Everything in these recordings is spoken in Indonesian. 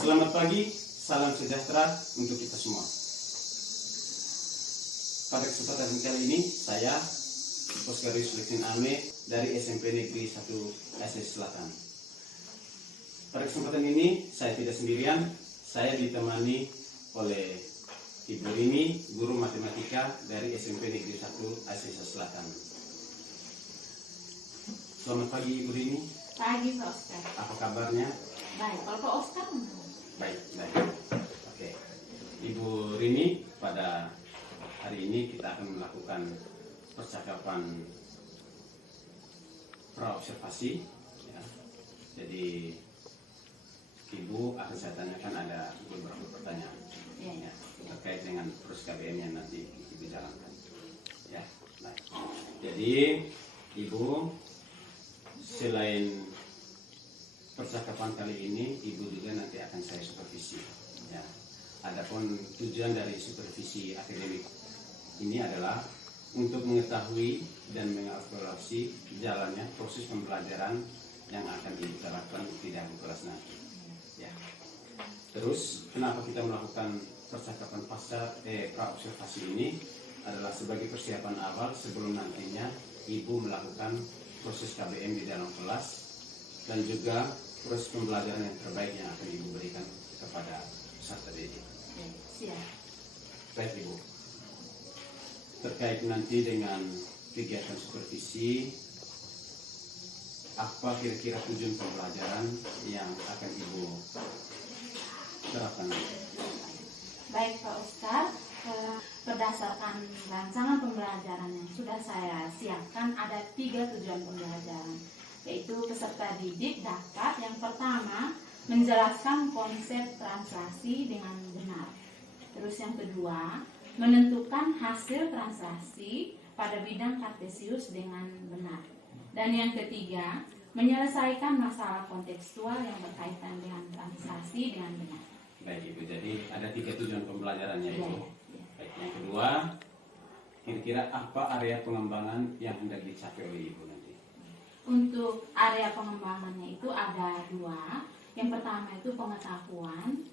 Selamat pagi, salam sejahtera untuk kita semua. Pada kesempatan kali ini, saya Oskarius Leksin Ame dari SMP Negeri 1 Aceh Selatan. Pada kesempatan ini, saya tidak sendirian, saya ditemani oleh Ibu Rini, guru matematika dari SMP Negeri 1 Aceh Selatan. Selamat pagi Ibu Rini. Pagi Pak Oskar. Apa kabarnya? Baik, kalau Pak Oskar? Baik. Oke. Ibu Rini, pada hari ini kita akan melakukan percakapan praobservasi. Ya. Jadi Ibu akan saya tanyakan ada beberapa pertanyaan ya, terkait dengan proses KBM yang nanti Ibu jalankan. Ya. Nah, jadi Ibu, selain percakapan kali ini, Ibu juga nanti akan saya supervisi. Ya. Adapun tujuan dari supervisi akademik ini adalah untuk mengetahui dan mengevaluasi jalannya proses pembelajaran yang akan Ibu terapkan di dalam kelas nanti. Ya. Terus, kenapa kita melakukan percakapan praobservasi ini adalah sebagai persiapan awal sebelum nantinya Ibu melakukan proses KBM di dalam kelas dan juga proses pembelajaran yang terbaik yang akan Ibu berikan kepada peserta didik. Siap. Baik Ibu, terkait nanti dengan kegiatan supervisi, apa kira-kira tujuan pembelajaran yang akan Ibu terapkan? Baik Pak Oskar, berdasarkan rancangan pembelajaran yang sudah saya siapkan, ada 3 tujuan pembelajaran, yaitu peserta didik dapat yang pertama menjelaskan konsep translasi dengan benar. Terus yang kedua, menentukan hasil translasi pada bidang kartesius dengan benar. Dan yang ketiga, menyelesaikan masalah kontekstual yang berkaitan dengan translasi dengan benar. Baik Ibu, jadi ada 3 tujuan pembelajarannya Ibu. Ya. Baik, yang kedua, kira-kira apa area pengembangan yang hendak dicapai oleh Ibu nanti? Untuk area pengembangannya itu ada 2. Yang pertama itu pengetahuan.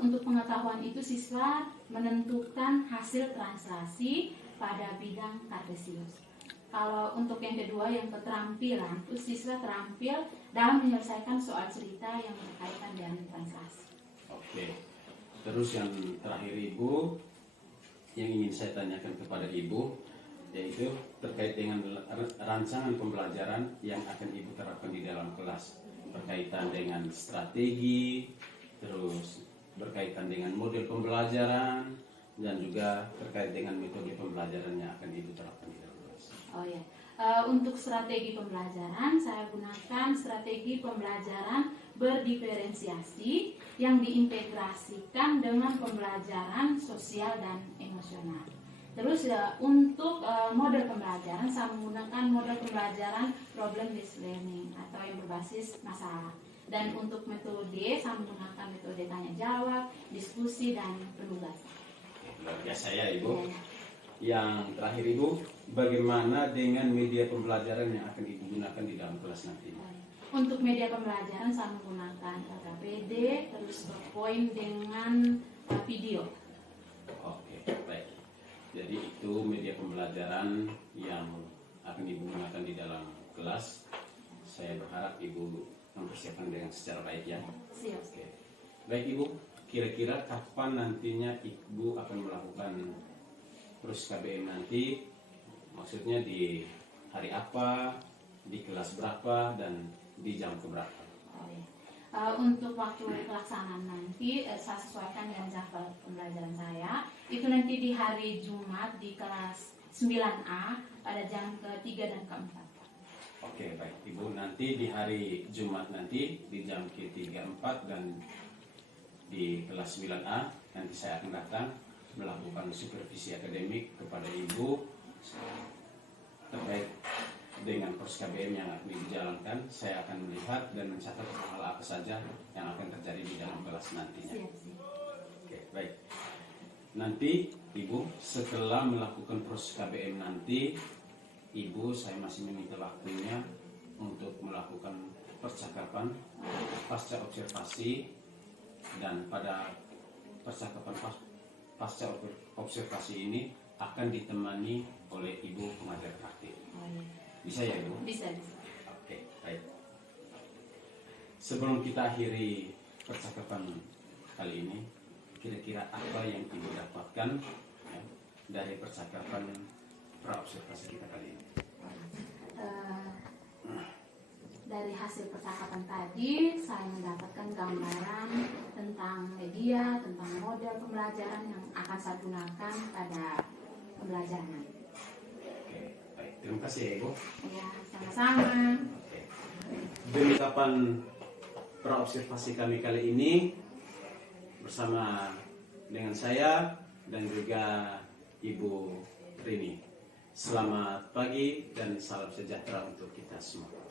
Untuk pengetahuan itu siswa menentukan hasil translasi pada bidang kartesius. Kalau untuk yang kedua, yang keterampilan, itu siswa terampil dalam menyelesaikan soal cerita yang berkaitan dengan translasi. Oke. Terus yang terakhir Ibu, yang ingin saya tanyakan kepada Ibu, yaitu terkait dengan rancangan pembelajaran yang akan Ibu terapkan di dalam kelas, berkaitan dengan strategi, terus berkaitan dengan model pembelajaran, dan juga terkait dengan metode pembelajaran yang akan Ibu terapkan di dalam kelas. Oh ya, untuk strategi pembelajaran saya gunakan strategi pembelajaran berdiferensiasi yang diintegrasikan dengan pembelajaran sosial dan emosional. Terus untuk model pembelajaran saya menggunakan model pembelajaran problem based learning atau yang berbasis masalah. Dan untuk metode saya menggunakan metode tanya jawab, diskusi dan penugasan. Luar biasa ya Ibu. Ya. Yang terakhir Ibu, bagaimana dengan media pembelajaran yang akan Ibu gunakan di dalam kelas nanti? Untuk media pembelajaran saya menggunakan KPD, terus PowerPoint dengan video. Oke, baik. Jadi itu media pembelajaran yang akan Ibu gunakan di dalam kelas. Saya berharap Ibu mempersiapkan dengan secara baik ya. Siap. Oke. Baik Ibu, kira-kira kapan nantinya Ibu akan melakukan proses KBM nanti? Maksudnya di hari apa, di kelas berapa, dan di jam keberapa? Oh, ya. Untuk waktu pelaksanaan nanti saya sesuaikan dengan jadwal pembelajaran saya. Itu nanti di hari Jumat di kelas 9A pada jam ke-3 dan ke-4. Oke, baik Ibu, nanti di hari Jumat nanti di jam ke-3, 4 dan di kelas 9A nanti saya akan datang melakukan supervisi akademik kepada Ibu terkait dengan proses KBM yang akan dijalankan. Saya akan melihat dan mencatat hal apa saja yang akan terjadi di dalam kelas nantinya. Oke, baik. Nanti Ibu setelah melakukan proses KBM nanti, Ibu, saya masih meminta waktunya untuk melakukan percakapan pasca observasi Dan pada percakapan pasca observasi ini akan ditemani oleh Ibu pengajar praktik. Bisa ya Ibu? Bisa. Oke, baik. Sebelum kita akhiri percakapan kali ini, kira-kira apa yang Ibu dapatkan ya, dari percakapan praobservasi kita kali ini? Dari hasil percakapan tadi, saya mendapatkan gambaran tentang media, tentang model pembelajaran yang akan saya gunakan pada pembelajaran. Oke, baik. Terima kasih ya Ibu. Ya, sama-sama. Oke. Demikian praobservasi kami kali ini bersama dengan saya dan juga Ibu Rini. Selamat pagi dan salam sejahtera untuk kita semua.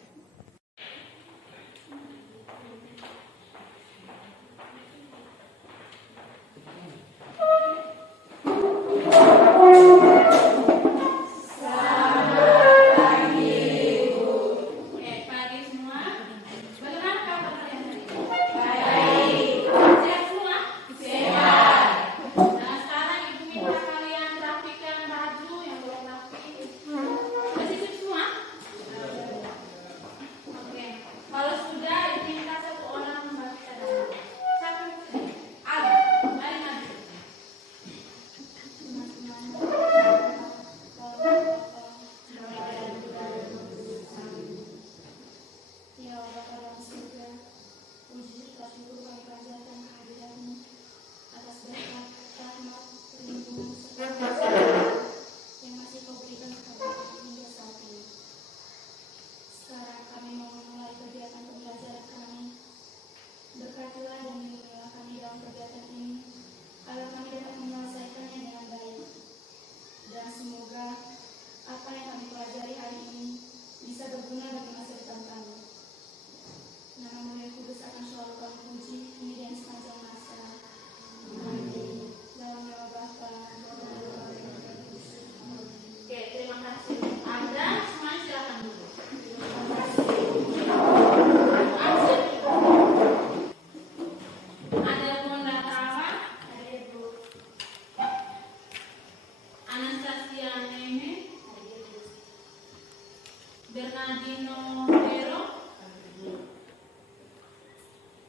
Bernardino Hero,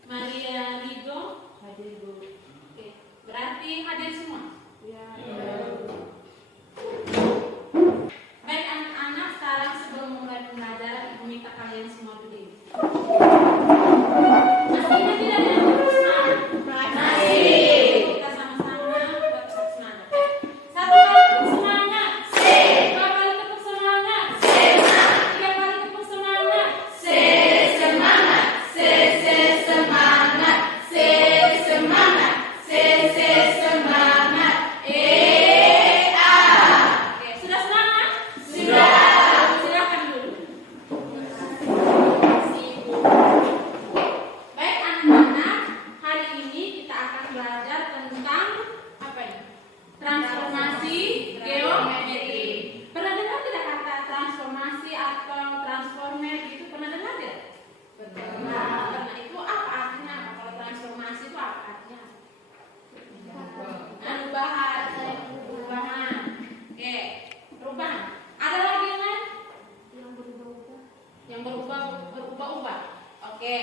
Maria Rigo, hadir Bu. Oke, berarti hadir semua. Ya. Baik anak-anak, sekarang sebelum memulai pembelajaran, Ibu minta kalian semua berdiri. Masih ingat tidak dengan tepuk semangat? Masih. Kita sama-sama buat tepuk semangat. Satu kali tepuk semangat. Dua kali tepuk semangat. Tiga kali tepuk semangat. Semangat. Semangat. Semangat. Semangat. Oke, sudah semangat? Sudah. Silakan dulu. Baik anak-anak, hari ini kita akan belajar tentang apa ini? Transformasi geometri. Pernah dengar tidak kata transformasi atau transformer itu? Pernah dengar tidak? Pernah. Itu apa artinya? Kalau transformasi itu apa artinya? Perubahan. Oke, perubahan. Ada lagi yang lain? Yang berubah-ubah. Oke.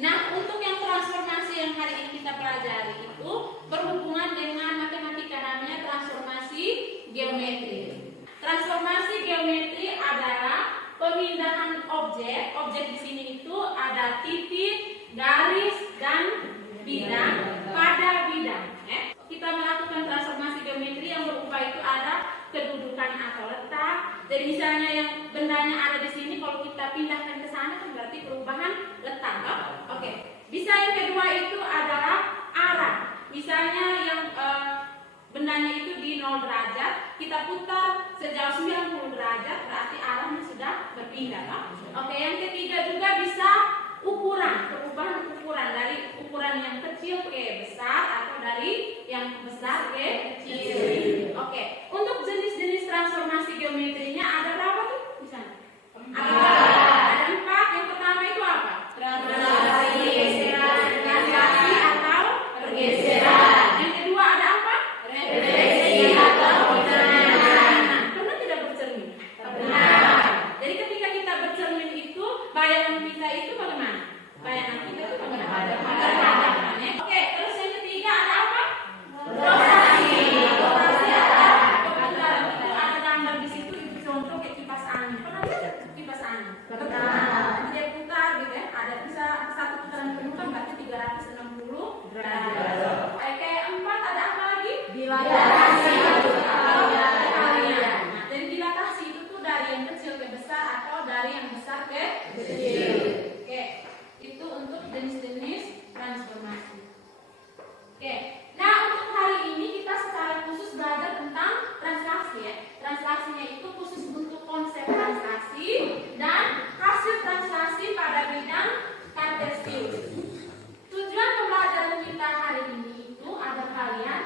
Nah, untuk yang transformasi yang hari ini kita pelajari itu berhubungan dengan matematika, namanya transformasi geometri. Transformasi geometri adalah pemindahan objek. Objek di sini itu ada titik, garis, dan bidang pada bidang. Kita melakukan transformasi geometri yang berubah itu ada kedudukan atau letak. Jadi misalnya yang bendanya ada di sini, kalau kita pindahkan ke sana kan berarti perubahan letak. Oke. Bisa yang kedua itu adalah arah. Misalnya yang bendanya itu di 0 derajat, kita putar sejauh 90 derajat, berarti arahnya sudah berpindah. Oke, yang ketiga juga bisa ukuran, perubahan ukuran dari ukuran yang kecil ke besar atau dari yang besar ke kecil. Oke, untuk jenis-jenis transformasi geometrinya ada berapa tuh di sana? Ada 4. Yang pertama itu apa? Transformasi atau besar ke kecil. Oke, itu untuk jenis-jenis transformasi. Oke, nah untuk hari ini kita secara khusus belajar tentang translasi ya. Translasinya itu khusus untuk konsep translasi dan hasil translasi pada bidang kartesius. Tujuan pembelajaran kita hari ini itu agar kalian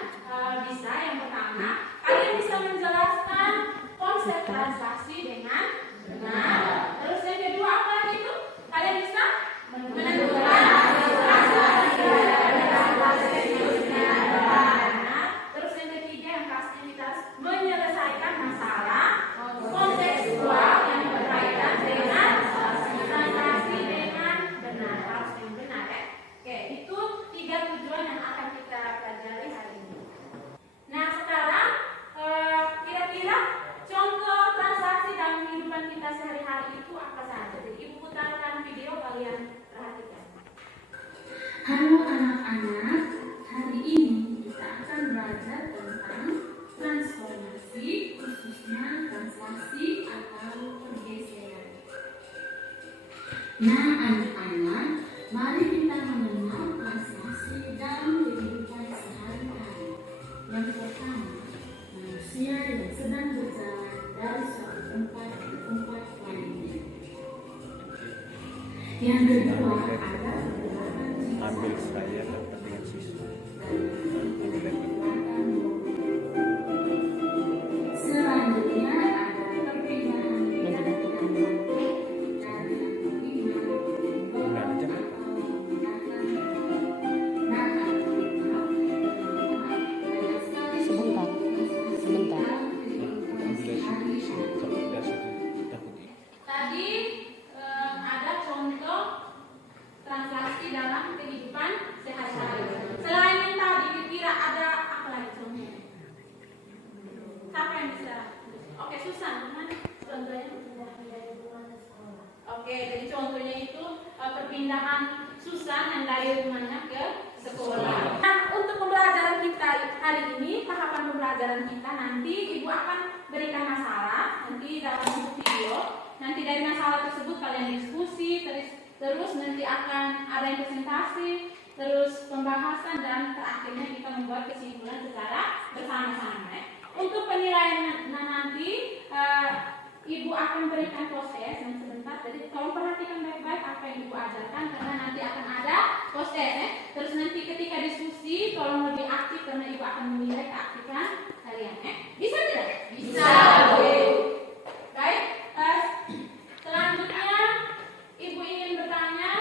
bisa, yang pertama, kalian bisa menjelaskan konsep translasi dengan benar. Terus yang kedua apa lagi itu? Kalian bisa menentukan hasil translasi dan kartesiusnya benar. Terus yang ketiga yang pastinya kita harus menyelesaikan masalah kontekstual yang berkaitan dengan translasi dengan benar, harus yang benar ya. Oke, itu 3 tujuan yang akan kita pelajari hari ini. Nah sekarang kira-kira contoh translasi dalam kehidupan kita sehari-hari itu apa saja? Jadi ibu putarkan video, kalian perhatikan. Halo anak-anak, hari ini kita akan belajar tentang transformasi, khususnya translasi atau pergeseran. Nah anak-anak, mari kita mengenal translasi dalam kehidupan sehari-hari. Yang pertama, manusia yang sedang berjalan dari suatu tempat ke tempat lainnya. Yang kedua, ada pergerakan ambil saya dapat dengan siswa. Selanjutnya ada perpindahan dari tempat dari Tadi ada contoh translasi dalam kehidupan sehari-hari. Selain yang tadi, kira-kira ada apa lagi contohnya? Siapa yang bisa? Oke, Susan, mana contohnya? Oke, jadi contohnya itu perpindahan Susan yang dari rumahnya ke sekolah. Nah, untuk pembelajaran kita hari ini, tahapan pembelajaran kita nanti Ibu akan berikan masalah nanti dalam bentuk video. Nanti dari masalah tersebut kalian diskusi, terus nanti akan ada yang presentasi, terus pembahasan, dan terakhirnya kita membuat kesimpulan secara bersama-sama. Untuk penilaian nanti Ibu akan berikan proses yang sebentar. Jadi tolong perhatikan baik-baik apa yang Ibu ajarkan karena nanti akan ada proses. Terus nanti ketika diskusi tolong lebih aktif karena Ibu akan menilai keaktifan kalian. Bisa tidak? Bisa. Baik. Selanjutnya Ibu ingin bertanya,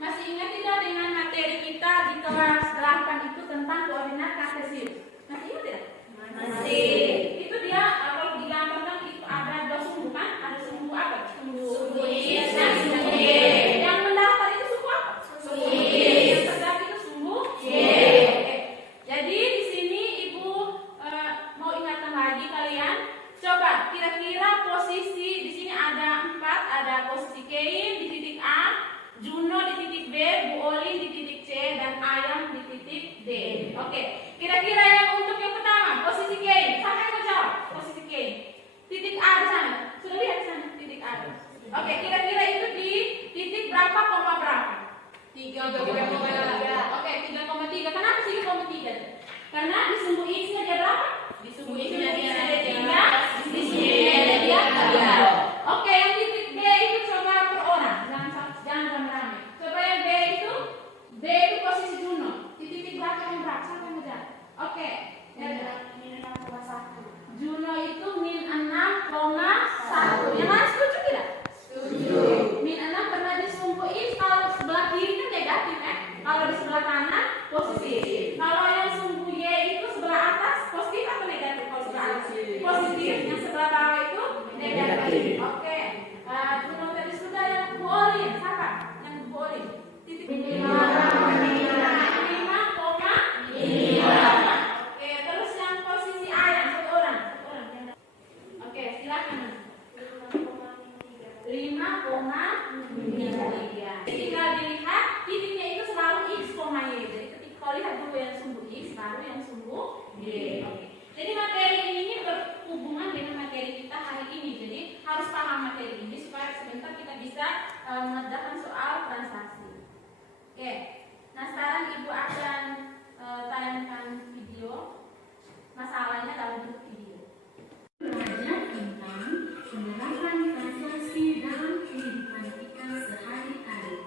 masih ingat tidak dengan materi kita di kelas 8 itu tentang koordinat kartesius? Masih ingat tidak? Masih. Itu dia kalau digambarkan itu ada 2 sumbu kan? Ada sumbu apa? Sumbu X dan sumbu Y. Yang mendaftar itu sumbu apa? Sumbu X. Yang tergabung itu sumbu Y. Oke. Jadi di sini Ibu mau ingatkan lagi kalian. Coba kira-kira posisi di sini ada 4, ada posisi Kein di titik A, Juno di titik B, Bu Olin di titik C, dan Ayam di titik D. Oke, kira-kira yang untuk yang pertama posisi Kein, siapa yang mau jawab? Posisi Kein, titik A di sana, sudah lihat di sana titik A. Oke, kira-kira itu di titik berapa, koma berapa? 3,3. Oke, 3,3. Kenapa 3,3? Karena di sumbu X-nya dia berapa? Di sumbu X-nya dia ada 3, di sumbu Y-nya dia 3. Oke, yang titik B itu coba per orang, jangan rame-rame. Coba yang B itu posisi Juno. Di titik berapa yang berapa? Siapa yang menjawab? Oke, min 6,1. Juno itu min 6,1. Yang mana setuju tidak? Setuju. Min 6 karena di sumbu X kalau sebelah kiri kan negatif Kalau di sebelah kanan positif. Kalau yang sumbu Y itu sebelah atas positif atau negatif? Positif. Yang sebelah bawah itu negatif. Oke. Juno tadi sudah. Yang Bu Olin siapa? Yang Bu Olin titik 5,5. Oke, terus yang posisi A yang satu orang. Oke, silakan. 5,3. Tinggal dilihat titiknya itu selalu X, Y. Jadi ketika kau lihat dulu yang sumbu X baru yang sumbu Y. Oke. Jadi materi ini berhubungan dengan materi kita hari ini. Jadi harus harus paham materi ini supaya sebentar kita bisa mengerjakan soal transaksi. Oke, nah sekarang Ibu akan tayangkan video masalahnya dalam bentuk video. Belajar tentang penerapan transaksi dalam kehidupan kita sehari-hari.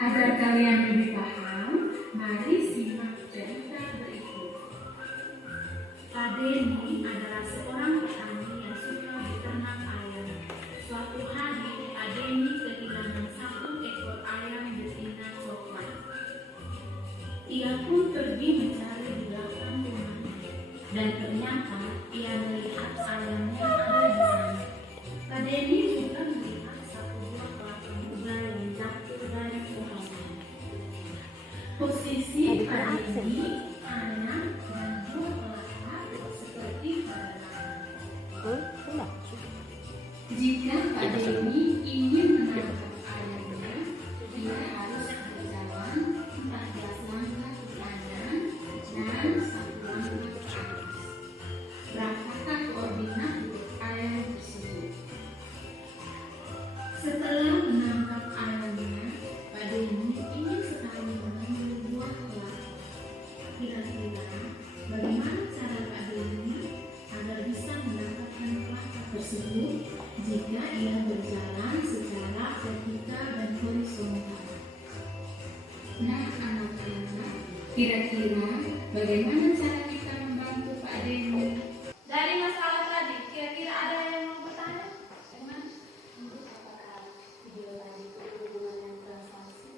Agar kalian lebih paham, mari simak cerita berikut. Pak Denny adalah seorang petani yang suka beternak ayam. Suatu hari, Pak Denny kehilangan satu ekor ayam betina coklat. Ia pun pergi mencari di belakang rumahnya, dan ternyata ia melihat ayamnya ada di sana. Pak Denny juga melihat satu buah kelapa muda yang jatuh dari pohonnya. Posisi Pak Denny, anak, dan buah kelapa seperti pada lama. Jika Pak Denny ingin menangkap ayamnya, ia harus berjalan 14 langkah ke kanan dan 1 langkah ke atas. Berapakah koordinat untuk ayam tersebut? Setelah menangkap ayamnya, Pak Denny ingin sekali mengambil buah kelapa. Kira-kira bagaimana cara Pak Denny agar bisa mendapatkan kelapa tersebut jika ia berjalan secara vertikal dan horizontal? Nah, anak-anak, kira-kira bagaimana cara kita membantu Pak Denny? Dari masalah tadi, kira-kira ada yang mau bertanya? Bagaimana? Apakah video tadi berhubungan dengan transaksi?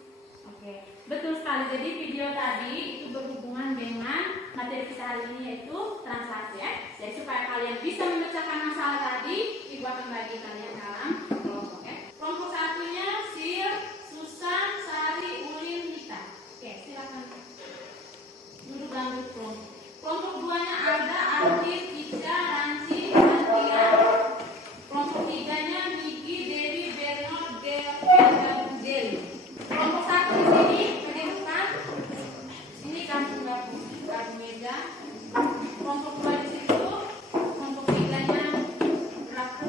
Oke, betul sekali. Jadi video tadi itu berhubungan dengan materi kita hari ini yaitu transaksi ya. Jadi supaya kalian bisa memecahkan masalah tadi, Ibu akan bagi kalian dalam kelompok ya. Kelompok satunya Sil, Susan, Sari, Ulin, Rita. Oke, silakan duduk dalam kelompok. Kelompok duanya ada Artis, Ica, Ranci, dan Tia. Kelompok tiganya Miki, Dewi, Bernard, Gelvin, dan Geli. Kelompok satu di sini pendidikan. Ini gabung meja. Kelompok dua di situ. Kelompok tiganya belakang.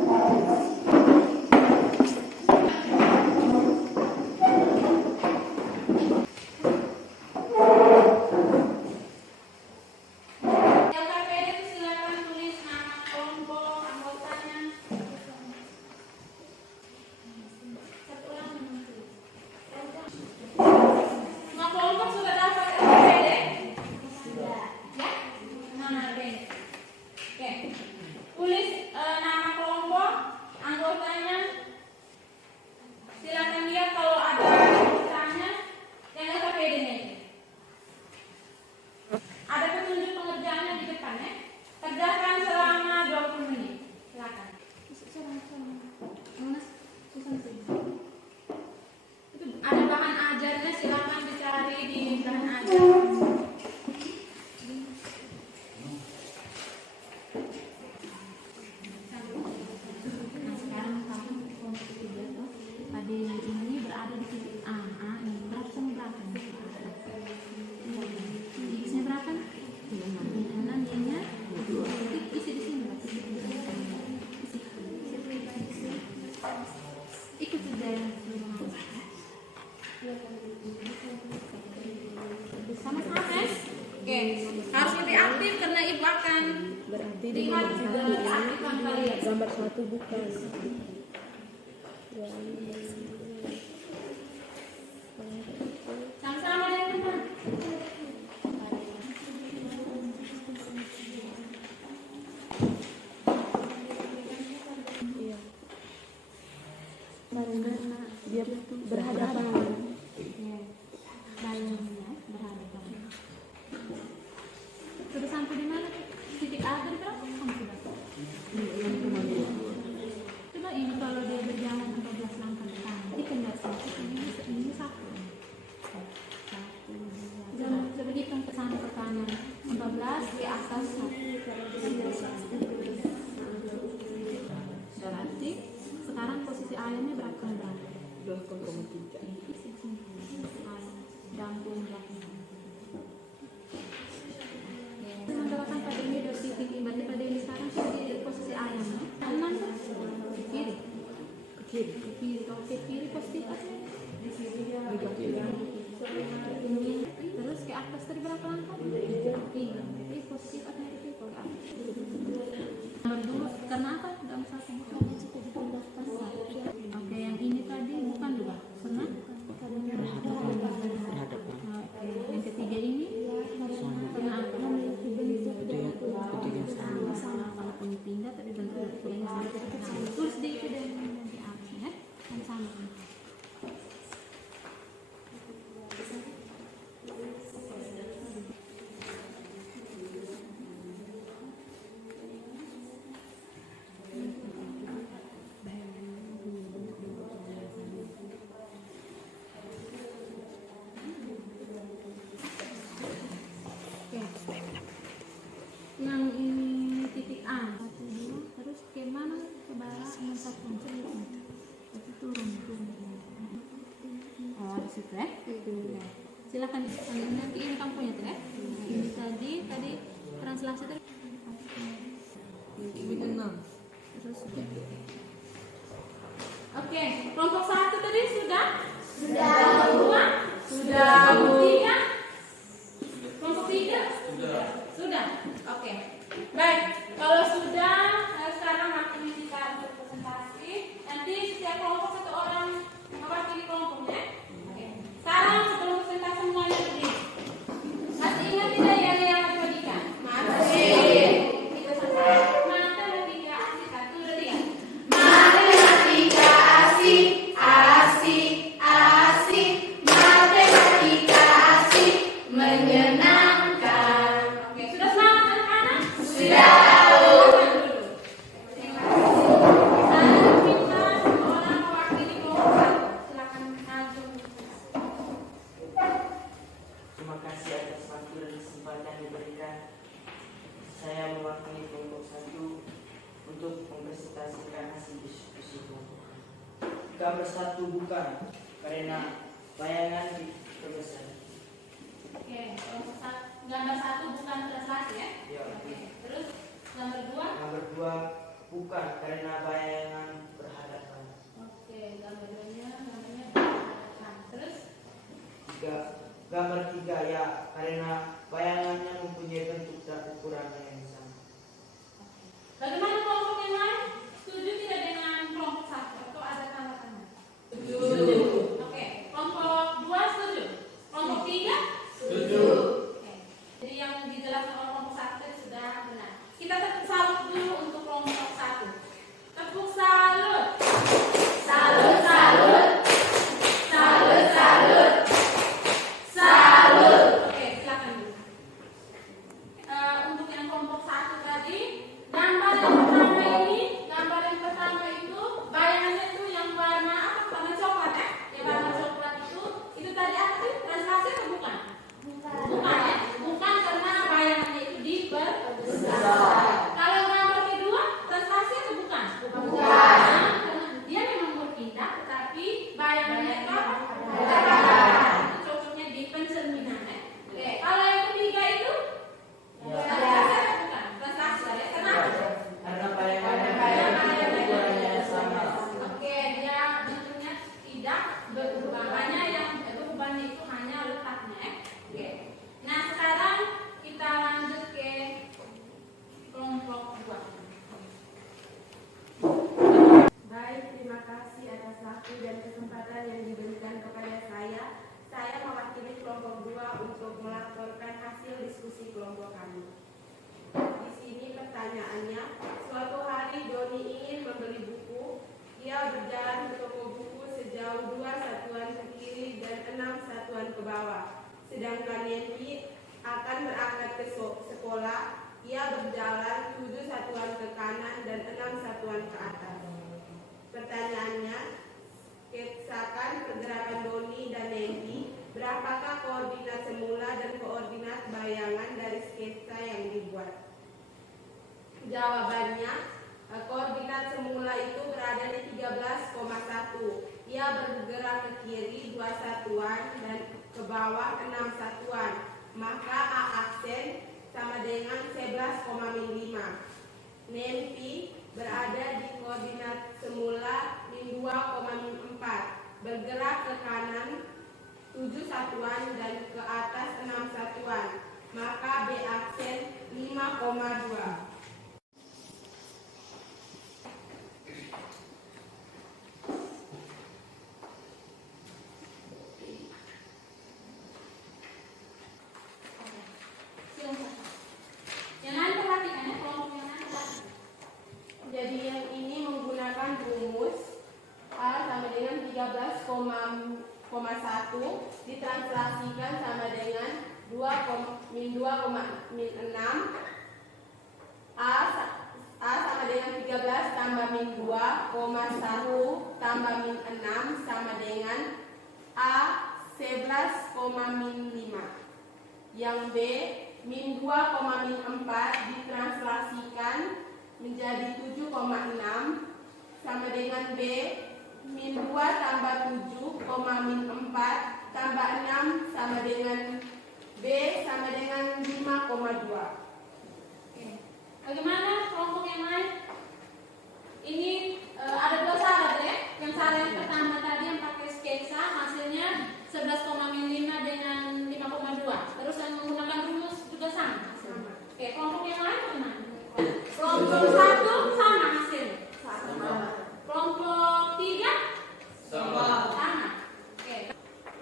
LKPD itu silakan tulis nama kelompok anggotanya. Satu orang menulis. Semua kelompok sudah dapat LKPD? Sudah. Ya? Mana LKPD? Oke. Tulis nama kelompok anggotanya. Silakan lihat kalau ada tulisannya yang LKPD-nya itu. Ada petunjuk pengerjaannya di depan ya. Kerjakan selama 20 menit. Silakan. Itu ada bahan ajarnya, silakan dicari di bahan ajar. Nah, sekarang kamu kelompok ketiga tuh. Pada ini berada di titik A. Ini berapa sama berapa? X-nya berapa? 5. Kanan dia-nya 2. Isi di sini berapa? Ikut saja sama-sama ya? Oke, harus lebih aktif karena Ibu akan Berarti di lihat nomor 3 ini keaktifan kalian. gambar 1 bukan. Sama-sama dengan teman. Iya. Karena dia berhadapan. Dalamnya berhadapan. Sudah sampai di mana? Titik A dari berapa? Kamu sudah? Yang cuma 2. Coba ini kalau dia berjalan 14 langkah ke kanan, ini tinggal satu. Ini satu. Coba hitung ke sana ke kanan. 14 di atas 1. Berarti sekarang posisi ayamnya berapa? 2,3. Dampung belakang. Sementara kan pada ini udah titik, berarti pada ini sekarang di posisi ayam. Kanan tuh. kiri. Kalau ke kiri pasti di sini ya. Ini terus ke atas tadi berapa langkah? 3. Jadi positif atau negatif kalau ke atas. Nomor 2 karena apa? Dalam satu Oke, yang ini tadi bukan juga pernah? Yang ketiga ini karena apa? Sama kalaupun pindah tapi bentuk kulitnya sama. Tulis di itu dan di atas ya, sama. Yang ini titik A, 1, 2, terus ke mana? Ke bawah, satu, itu turun. Oh, di situ ya? Silakan nanti ini kamu punya tuh ya? Ini tadi translasi tadi. Terus oke, kelompok 1 tadi sudah? Sudah. Kelompok 2? Sudah. Kelompok 3? Sudah. Oke. Baik, kalau sudah, sekarang waktunya kita untuk presentasi. Nanti setiap kelompok 1 orang mewakili kelompoknya. Oke. Sekarang sebelum presentasi semuanya berdiri. Masih ingat tidak ya matematika? Masih. Kita selesai. Matematika asik 1, 2, 3. Matematika asik. Matematika asik, menyenangkan. Oke, sudah semangat anak-anak? Sudah. Terima kasih atas waktu dan kesempatan yang diberikan. Saya mewakili kelompok 1 untuk mempresentasikan hasil diskusi kelompok. Gambar 1 bukan karena bayangan diperbesar. Oke, gambar 1 bukan translasi ya? Ya. Oke. Terus gambar 2? Gambar 2 bukan karena bayangan berhadapan. Oke, gambar 2-nya gambarnya berhadapan. Terus Gambar 3 ya karena bayangannya mempunyai bentuk dan ukuran yang sama. bagaimana kelompok yang lain? Setuju tidak dengan kelompok 1 atau ada tanda-tanda? Setuju. Oke, kelompok 2 setuju. Kelompok 3? Setuju. Oke. Jadi yang dijelaskan oleh kelompok 1 sudah benar. Kita tepuk salut dulu untuk kelompok 1. Tepuk salut. Salut. Oke, silakan dulu. Untuk yang kelompok 1 tadi, gambar yang pertama itu bayangannya itu yang warna apa? Warna coklat ya? Yang warna coklat itu tadi apa sih? Translasi atau bukan? Bukan ya? Bukan karena bayangannya itu diperbesar. Kalau gambar kedua, translasi atau bukan? Bukan. Karena dia memang berpindah, tetapi bayangannya itu apa? Itu cocoknya di pencerminan ya? Oke. Kalau yang ketiga itu? Translasi atau bukan? Translasi ya? Kenapa? Karena bayangannya ukurannya sama. Oke, dia bentuknya tidak berubah. Hanya yang bebannya itu hanya letaknya ya? Oke. Nah, sekarang kita lanjut ke kelompok 2. Baik, terima kasih atas waktu dan kesempatan yang diberikan kepada saya. Saya mewakili kelompok 2 untuk melaporkan hasil diskusi kelompok kami. Di sini pertanyaannya, suatu hari Doni ingin membeli buku. Ia berjalan ke toko buku sejauh 2 satuan ke kiri dan 6 satuan ke bawah. Sedangkan Yanti akan berangkat ke sekolah. Ia berjalan 7 satuan ke kanan dan 6 satuan ke atas. Pertanyaannya, sketsakan pergerakan Doni dan Yanti. Berapakah koordinat semula dan koordinat bayangan dari sketsa yang dibuat? Jawabannya, koordinat semula itu berada di 13,1. Ia bergerak ke kiri 2 satuan dan ke bawah 6 satuan. Maka A aksen sama dengan 11,5. Nempi berada di koordinat semula min 2,5 satuan dan ke atas 6 satuan, maka B aksen 5,2. Yang lain perhatikan ya, kelompok yang lain perhatikan. Jadi yang ini menggunakan rumus A sama dengan 13,1 ditranslasikan sama dengan 2,6. A sama dengan 13 tambah min 2,1 tambah min 6 sama dengan A 11, min 5. Yang B min 2, min 4 ditranslasikan menjadi 7,6 sama dengan B min 2 tambah 7, min 4 tambah 6 sama dengan B sama dengan 5,2. Bagaimana kelompok yang lain? Ini ada dua syarat ya. Yang syarat yang pertama tadi yang pakai sketsa hasilnya 11,5 dengan 5,2. Terus yang menggunakan rumus juga sama hasilnya. Oke, kelompok yang lain bagaimana? Kelompok 1 sama hasilnya. Kelompok 3 sama. Oke.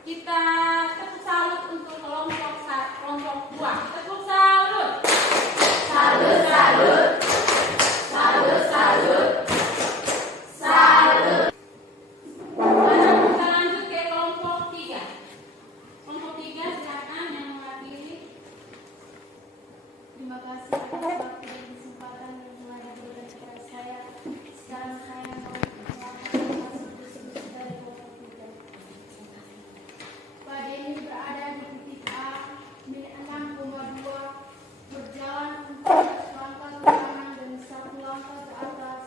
Kita tepuk salut untuk kelompok 2. Tepuk salut. Salut, salut. Salut, salut. Salut. Kita lanjut ke kelompok 3. Kelompok 3 silakan yang mewakili. Terima kasih atas waktu dan kesempatan yang telah diberikan kepada saya. Sekarang saya mau melakukan hasil tersebut dari kelompok 3. Pada ini berada di titik A, min 6,2, berjalan 4 langkah ke kanan dan 1 langkah ke atas,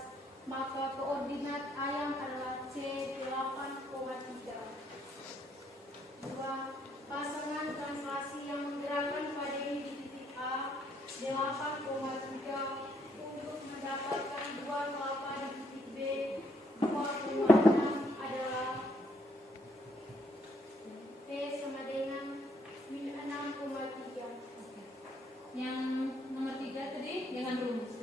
maka koordinat ayam adalah C 8,3. 2. Pasangan translasi yang menggerakkan pada ini di titik A 8,3 untuk mendapatkan 2 kelapa di titik B 2,6 adalah T sama dengan min 6,3. Yang nomor 3 tadi dengan rumus.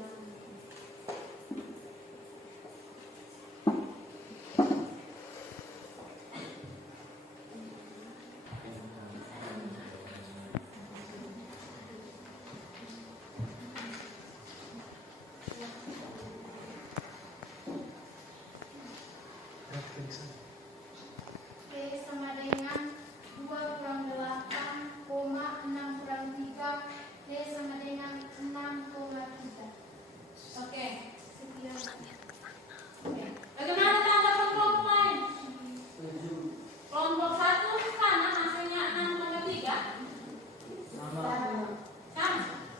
T sama dengan 2 kurang 8, 6 kurang 3, T sama dengan 6,3. Oke. Sekian. Bagaimana tanggapan kelompok lain? Kelompok 1 sama hasilnya 6,3. Sama.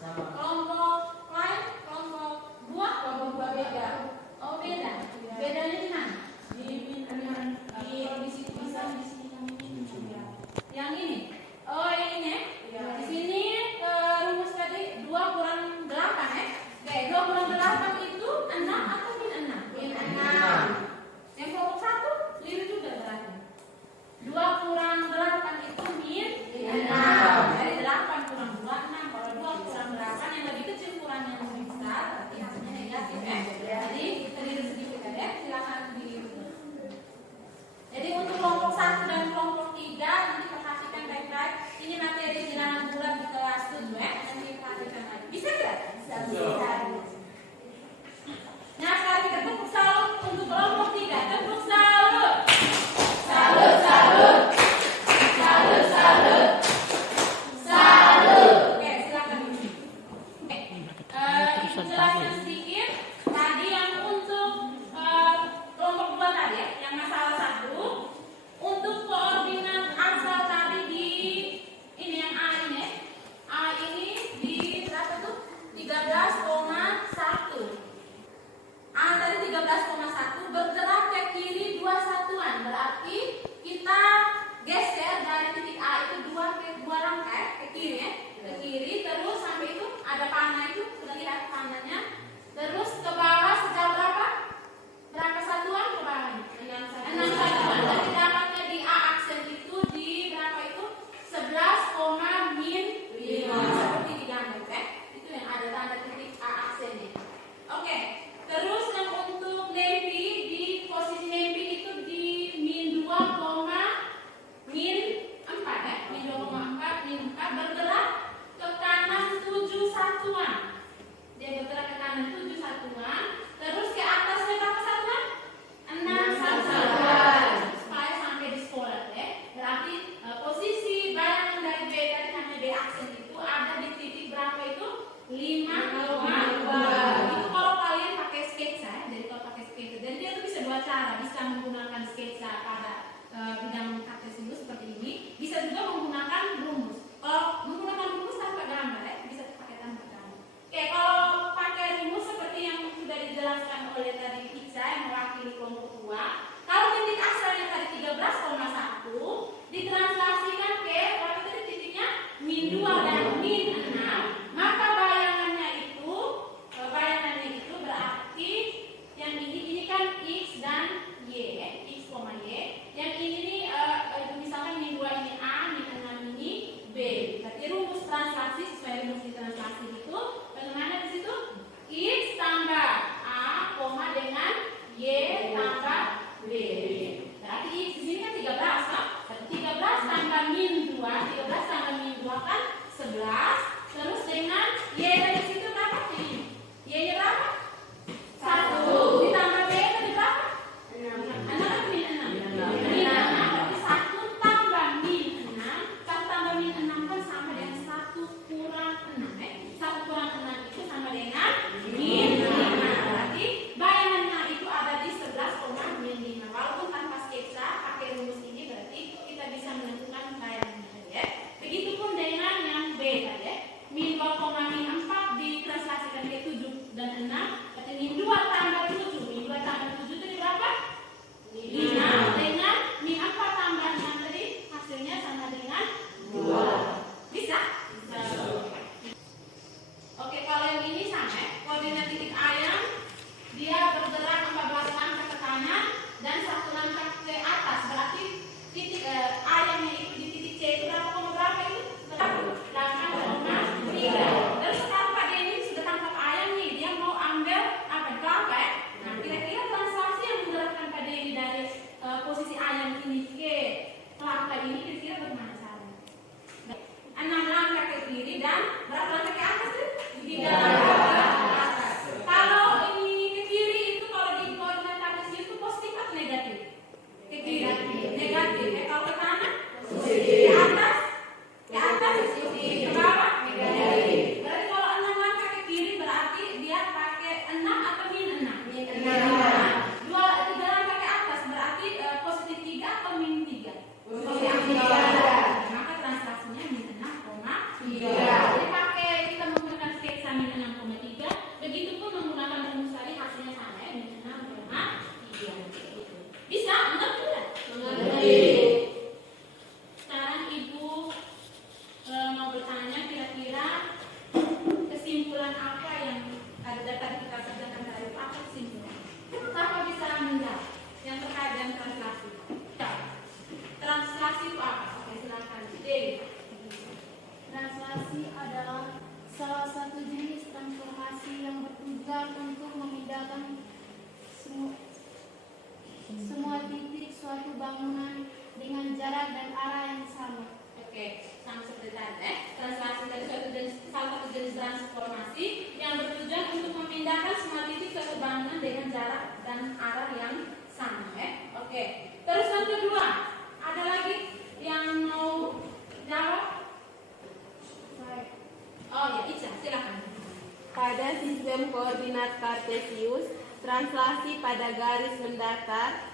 Kelompok lain, kelompok 2 Kelompok 2 beda. Oh beda. Bedanya di mana? Di min 6. bisa menggunakan sketsa pada bidang kartesius seperti ini, bisa juga menggunakan rumus. Kalau menggunakan rumus tanpa gambar ya, bisa pakai tanpa gambar. Oke, kalau pakai rumus seperti yang sudah dijelaskan oleh tadi Ica yang mewakili kelompok 2, kalau titik asalnya tadi 13,1 ditranslasikan ke berapa tadi titiknya? Min 2 dan min 6, maka bayangannya itu berarti yang ini kan X dan Y, X, Y. Yang ini misalkan min 2 ini A, min 6 ini B. Berarti rumus translasi sesuai rumus di translasi itu bagaimana di situ? X tambah A, dengan Y tambah B. Berarti X di sini kan 13 kan? 13 tambah min 2, 13 tambah min 2 kan 11. Terus dengan Y dari situ berapa? Y-nya berapa? 1. Ditambah B tadi berapa? 6 atau min 6? Min 6. Berarti 1 tambah min 6. 1 tambah min 6 kan sama dengan 1 kurang 6. 1 kurang 6 itu sama dengan min 5. Berarti bayangannya itu ada di 11, min 5. Walaupun tanpa sketsa, pakai rumus ini berarti kita bisa menentukan bayangannya tadi ya. Begitupun dengan yang B tadi ya. Min 2, min 4 ditranslasikan ke 7 dan 6. Berarti min 2 tambah 7. Min 2 tambah 7 tadi berapa? 5. Dengan min 4 tambah 6 tadi hasilnya sama dengan 2. Bisa? Oke, kalau yang ini sama ya. Koordinat titik A yang dia bergerak 14 langkah ke kanan dan 1 langkah ke atas. Berarti titik A yang itu di titik C itu berapa itu? 8,3. Terus sekarang Pak Denny sudah tangkap ayam nih, dia mau ambil apa? Kelapa ya? Nah, kira-kira translasi yang menggerakkan Pak Denny dari posisi ayam ini ke kelapa ini kira-kira bagaimana caranya? 6 langkah ke kiri dan berapa langkah ke atas tuh? 3 langkah ke atas. Kalau ini ke kiri itu kalau di koordinat kartesius itu positif atau negatif? Ke kiri. Negatif. Kalau ke kanan? Positif. Ke atas? Ke atas? Positif. Ke bawah? Negatif. Berarti kalau 6 langkah ke kiri berarti dia pakai 6 atau min 6? Min 6. 3 langkah ke atas berarti positif 3 atau min 3? Positif 3. Maka translasinya min 6,3. Jadi pakai kita menggunakan sketsa min 6,3. Begitupun menggunakan rumus tadi hasilnya sama ya, min 6,3. Bisa? Mengerti tidak? Mengerti. Sekarang Ibu mau bertanya kira-kira kesimpulan apa yang ada tadi kita kerjakan tadi, apa kesimpulan? Siapa bisa menjawab yang terkait dengan translasi? Translasi itu apa? Oke, silakan. Translasi adalah salah satu jenis transformasi yang bertujuan untuk memindahkan semua titik suatu bangunan dengan jarak dan arah yang sama. Oke, sama seperti tadi. Translasi dari salah satu jenis transformasi yang bertujuan untuk memindahkan semua titik suatu bangunan dengan jarak dan arah yang sama. Oke. Terus yang kedua, ada lagi yang mau jawab? Oh ya, Ica, silakan. Pada sistem koordinat kartesius, translasi pada garis mendatar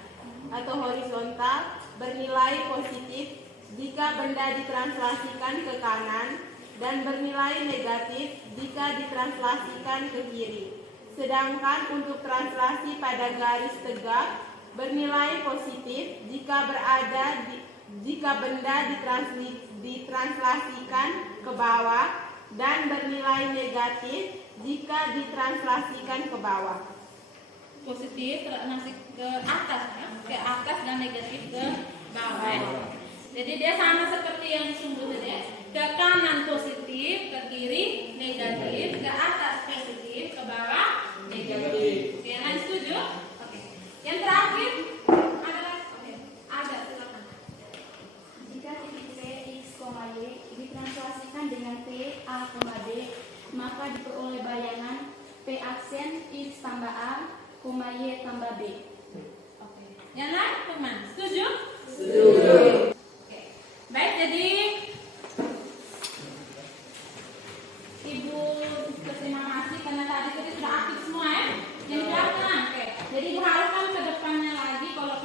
atau horizontal bernilai positif jika benda ditranslasikan ke kanan dan bernilai negatif jika ditranslasikan ke kiri. Sedangkan untuk translasi pada garis tegak bernilai positif jika benda ditranslasikan ke bawah dan bernilai negatif jika ditranslasikan ke bawah. Positif translasi ke atas ya, ke atas dan negatif ke bawah. Jadi dia sama seperti yang sumber tadi ya. Ke kanan positif, ke kiri negatif, ke atas positif, ke bawah negatif. Oke, yang setuju? Oke. Yang terakhir ada lagi? Oke, ada, silakan. Jika titik P, X, Y ditranslasikan dengan P, A, D, maka diperoleh bayangan P aksen X tambah A, Y tambah B. Oke. Yang lain, teman, setuju? Setuju. Oke. Baik, jadi Ibu berterima kasih karena tadi sudah aktif semua ya. Yang sudah tenang. Oke. Jadi Ibu harapkan ke depannya lagi kalau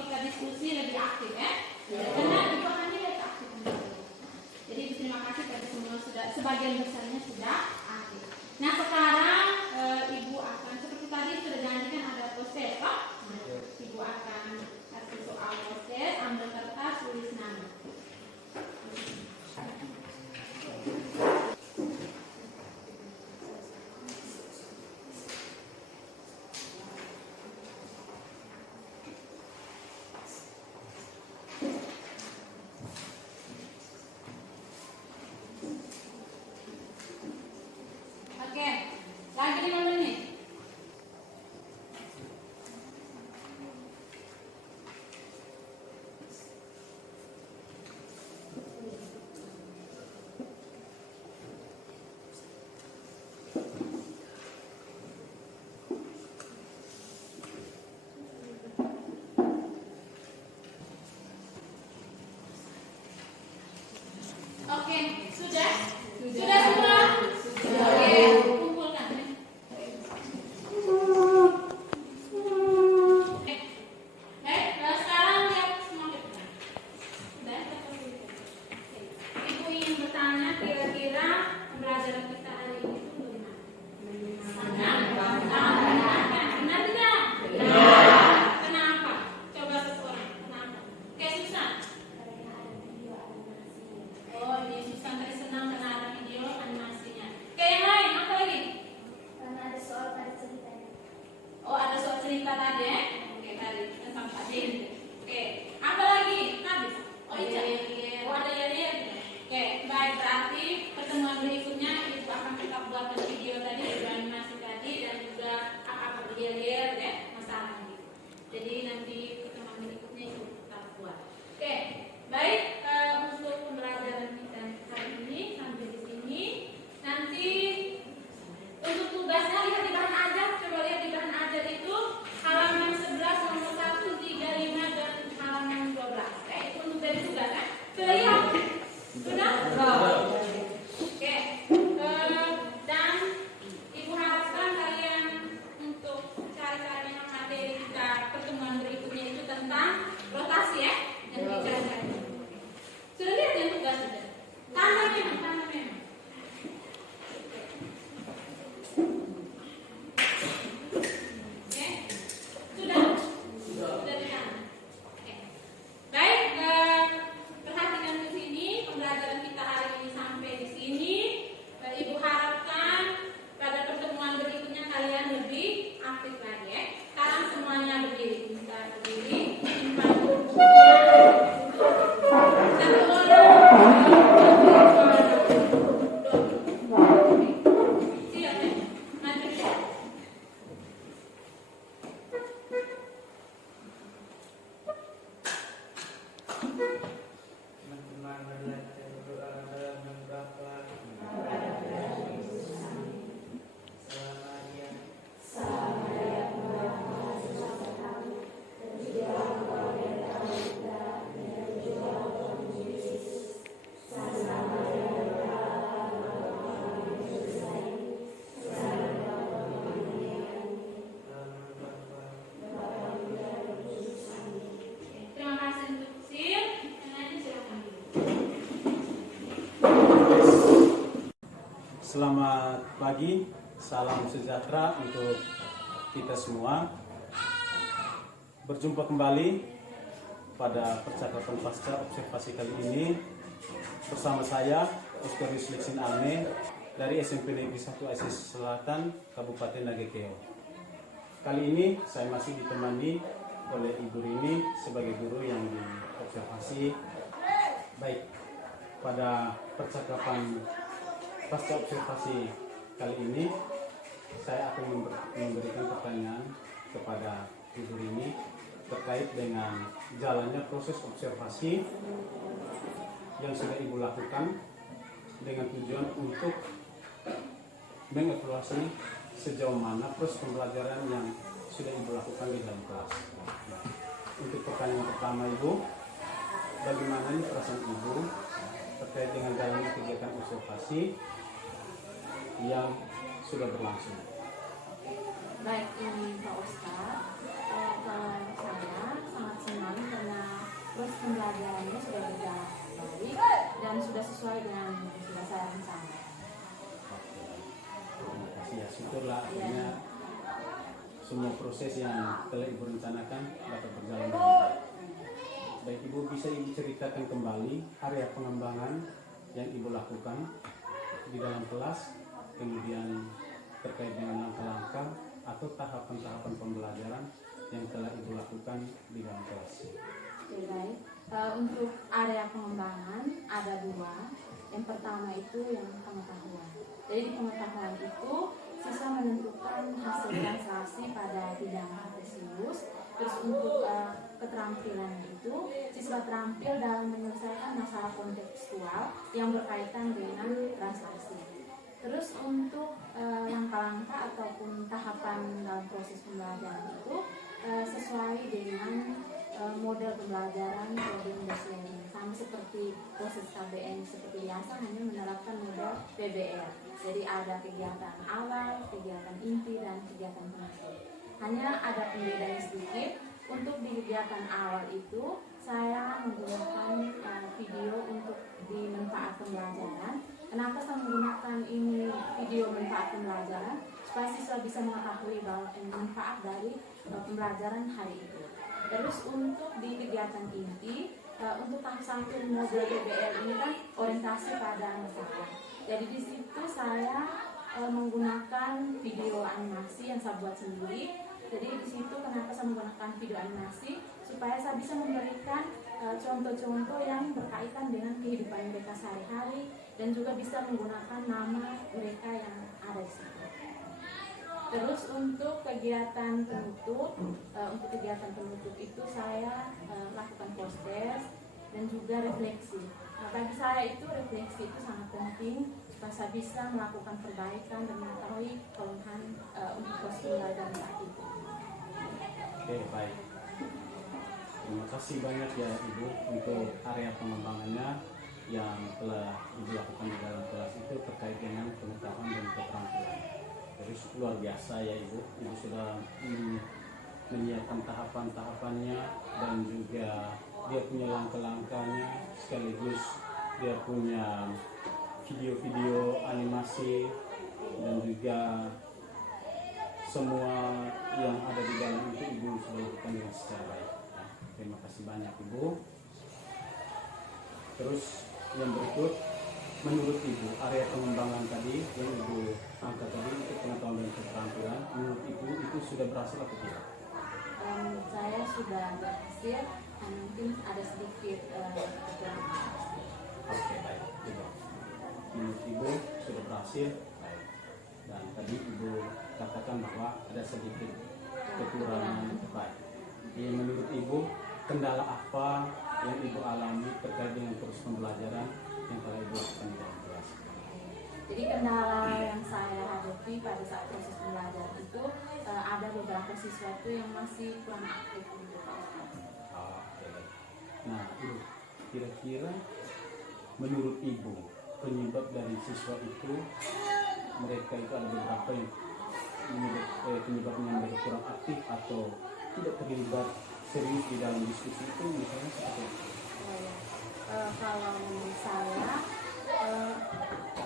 teman-teman belajar berdoa dalam nama Bapa, Salam Maria, Terima kasih untuk Sil. Nanti silakan. Selamat pagi, salam sejahtera untuk kita semua. Berjumpa kembali pada percakapan pasca observasi kali ini bersama saya, Oscar Yusleksin Alme dari SMP Negeri 1 Asis Selatan, Kabupaten Nagekeo. Kali ini saya masih ditemani oleh Ibu Rini sebagai guru yang diobservasi. Baik, pada percakapan pasca observasi kali ini saya akan memberikan pertanyaan kepada Ibu Rini terkait dengan jalannya proses observasi yang sudah Ibu lakukan dengan tujuan untuk mengevaluasi sejauh mana proses pembelajaran yang sudah Ibu lakukan di dalam kelas. Nah, untuk pertanyaan pertama Ibu, bagaimana nih perasaan Ibu terkait dengan jalannya kegiatan observasi yang sudah berlangsung? Baik, ini Pak Ustaz. Kalau saya sangat senang karena proses pembelajarannya sudah berjalan baik dan sudah sesuai dengan yang sudah saya rencanakan. Terima kasih ya, syukurlah akhirnya semua proses yang telah Ibu rencanakan dapat berjalan dengan baik. Baik, Ibu bisa Ibu ceritakan kembali area pengembangan yang Ibu lakukan di dalam kelas, kemudian terkait dengan langkah-langkah atau tahapan-tahapan pembelajaran yang telah Ibu lakukan di dalam kelas. Oke, baik. Untuk area pengembangan ada dua. Yang pertama itu yang pengetahuan. Jadi di pengetahuan itu siswa menentukan hasil translasi pada bidang Kartesius. Terus untuk keterampilannya itu siswa terampil dalam menyelesaikan masalah kontekstual yang berkaitan dengan translasi. Terus untuk langkah-langkah ataupun tahapan dalam proses pembelajaran itu sesuai dengan model pembelajaran problem based learning, sama seperti proses KBN seperti biasa, hanya menerapkan model PBL. Jadi ada kegiatan awal, kegiatan inti, dan kegiatan penutup. Hanya ada pembedaan sedikit. Untuk di kegiatan awal itu saya menggunakan video untuk di manfaat pembelajaran. Kenapa saya menggunakan ini video manfaat pembelajaran? Supaya siswa bisa mengetahui bahwa manfaat dari pembelajaran hari itu. Terus untuk di kegiatan inti, untuk tahap 1 modul PBL ini kan orientasi pada masalah. Jadi di situ saya menggunakan video animasi yang saya buat sendiri. Jadi di situ kenapa saya menggunakan video animasi, supaya saya bisa memberikan contoh-contoh yang berkaitan dengan kehidupan mereka sehari-hari dan juga bisa menggunakan nama mereka yang ada di situ. Terus untuk kegiatan penutup, itu saya lakukan post-test dan juga refleksi. Nah, bagi saya itu refleksi itu sangat penting supaya saya bisa melakukan perbaikan dan mengetahui kelemahan untuk proses pembelajaran saat itu. Oke, baik. Terima kasih banyak ya Ibu untuk area pengembangannya yang telah Ibu lakukan di dalam kelas itu terkait dengan pengetahuan dan keterampilan. Terus luar biasa ya Ibu sudah menyiapkan tahapan-tahapannya dan juga dia punya langkah-langkahnya, sekaligus dia punya video-video animasi dan juga semua yang ada di dalam itu Ibu sudah lakukan dengan secara baik. Nah, terima kasih banyak Ibu. Terus yang berikut, menurut Ibu area pengembangan tadi yang Ibu angkat tadi untuk pengetahuan dan keterampilan, menurut Ibu itu sudah berhasil atau tidak? Saya sudah berhasil, mungkin ada sedikit kekurangan. Oke, baik. Ibu. Menurut Ibu sudah berhasil, baik. Dan tadi Ibu katakan bahwa ada sedikit kekurangan, baik. Menurut Ibu kendala apa yang Ibu alami terkait dengan proses pembelajaran yang telah Ibu lakukan di dalam kelas? Jadi kendala yang saya hadapi pada saat proses pembelajaran itu ada beberapa siswa itu yang masih kurang aktif gitu Pak Ustadz. Oke. Nah, Ibu, kira-kira menurut Ibu penyebab dari siswa itu mereka itu ada beberapa yang penyebabnya mereka kurang aktif atau tidak terlibat serius di dalam diskusi itu misalnya seperti apa? Kalau menurut saya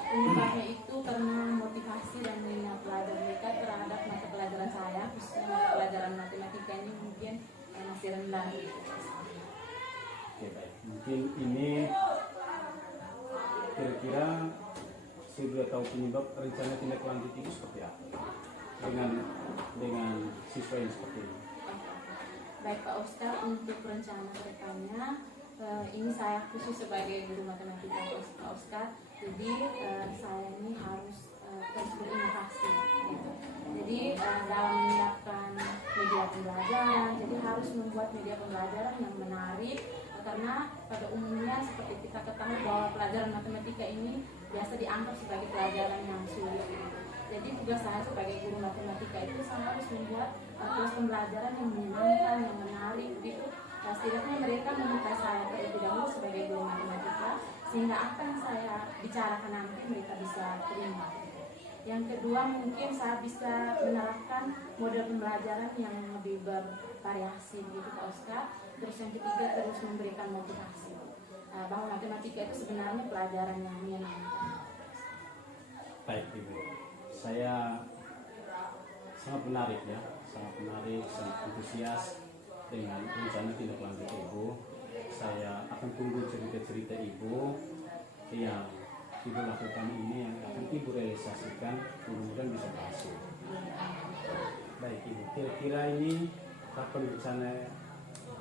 penyebabnya itu karena motivasi dan minat belajar mereka terhadap mata pelajaran saya, khususnya mata pelajaran matematika ini mungkin masih rendah gitu. Oke, baik. Mungkin ini kira-kira sudah tahu penyebab rencana tindak lanjut itu seperti apa dengan siswa yang seperti ini. Baik Pak Ustadz, untuk rencana kedepannya ini saya khusus sebagai guru matematika Pak Ustadz, jadi saya ini harus terus berinovasi gitu. Jadi dalam menyiapkan media pembelajaran, jadi harus membuat media pembelajaran yang menarik, karena pada umumnya seperti kita ketahui bahwa pelajaran matematika ini biasa dianggap sebagai pelajaran yang sulit gitu. Jadi tugas saya sebagai guru matematika itu saya harus membuat proses pembelajaran yang menyenangkan, yang menarik gitu. Setidaknya mereka meminta saya terlebih dahulu sebagai guru matematika, sehingga apa yang saya bicarakan nanti mereka bisa terima. Yang kedua, mungkin saya bisa menerapkan model pembelajaran yang lebih bervariasi gitu Pak Ustadz. Terus yang ketiga, terus memberikan motivasi bahwa matematika itu sebenarnya pelajaran yang menyenangkan. Baik Ibu, saya sangat menarik ya, sangat antusias dengan rencana tindak lanjut Ibu. Saya akan tunggu cerita-cerita Ibu yang Ibu lakukan ini, yang akan Ibu realisasikan, mudah-mudahan bisa berhasil. Baik Ibu, kira-kira ini kapan rencana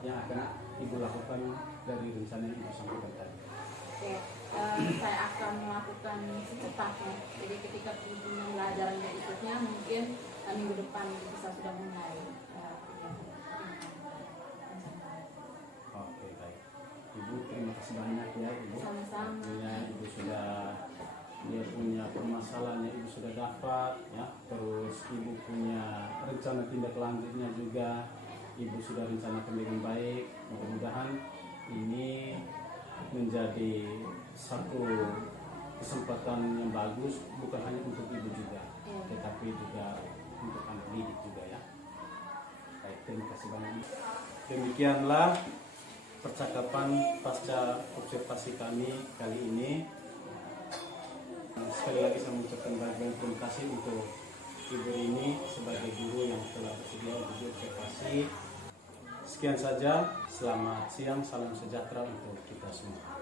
yang akan Ibu lakukan dari rencana yang Ibu sampaikan tadi? Oke, saya akan melakukan secepatnya. Jadi ketika pembelajaran berikutnya mungkin minggu depan bisa sudah mulai. Oke, baik. Ibu terima kasih banyak ya Ibu. Sama-sama. Artinya Ibu sudah dia punya permasalahannya Ibu sudah dapat ya. Terus Ibu punya rencana tindak lanjutnya juga Ibu sudah rencanakan dengan baik. Mudah-mudahan ini menjadi satu kesempatan yang bagus bukan hanya untuk Ibu juga, tetapi juga untuk anak didik juga ya. Baik, terima kasih banyak. Demikianlah percakapan pasca observasi kami kali ini. Sekali lagi saya mengucapkan banyak terima kasih untuk Ibu ini sebagai guru yang telah bersedia untuk diobservasi. Sekian saja, selamat siang, salam sejahtera untuk kita semua.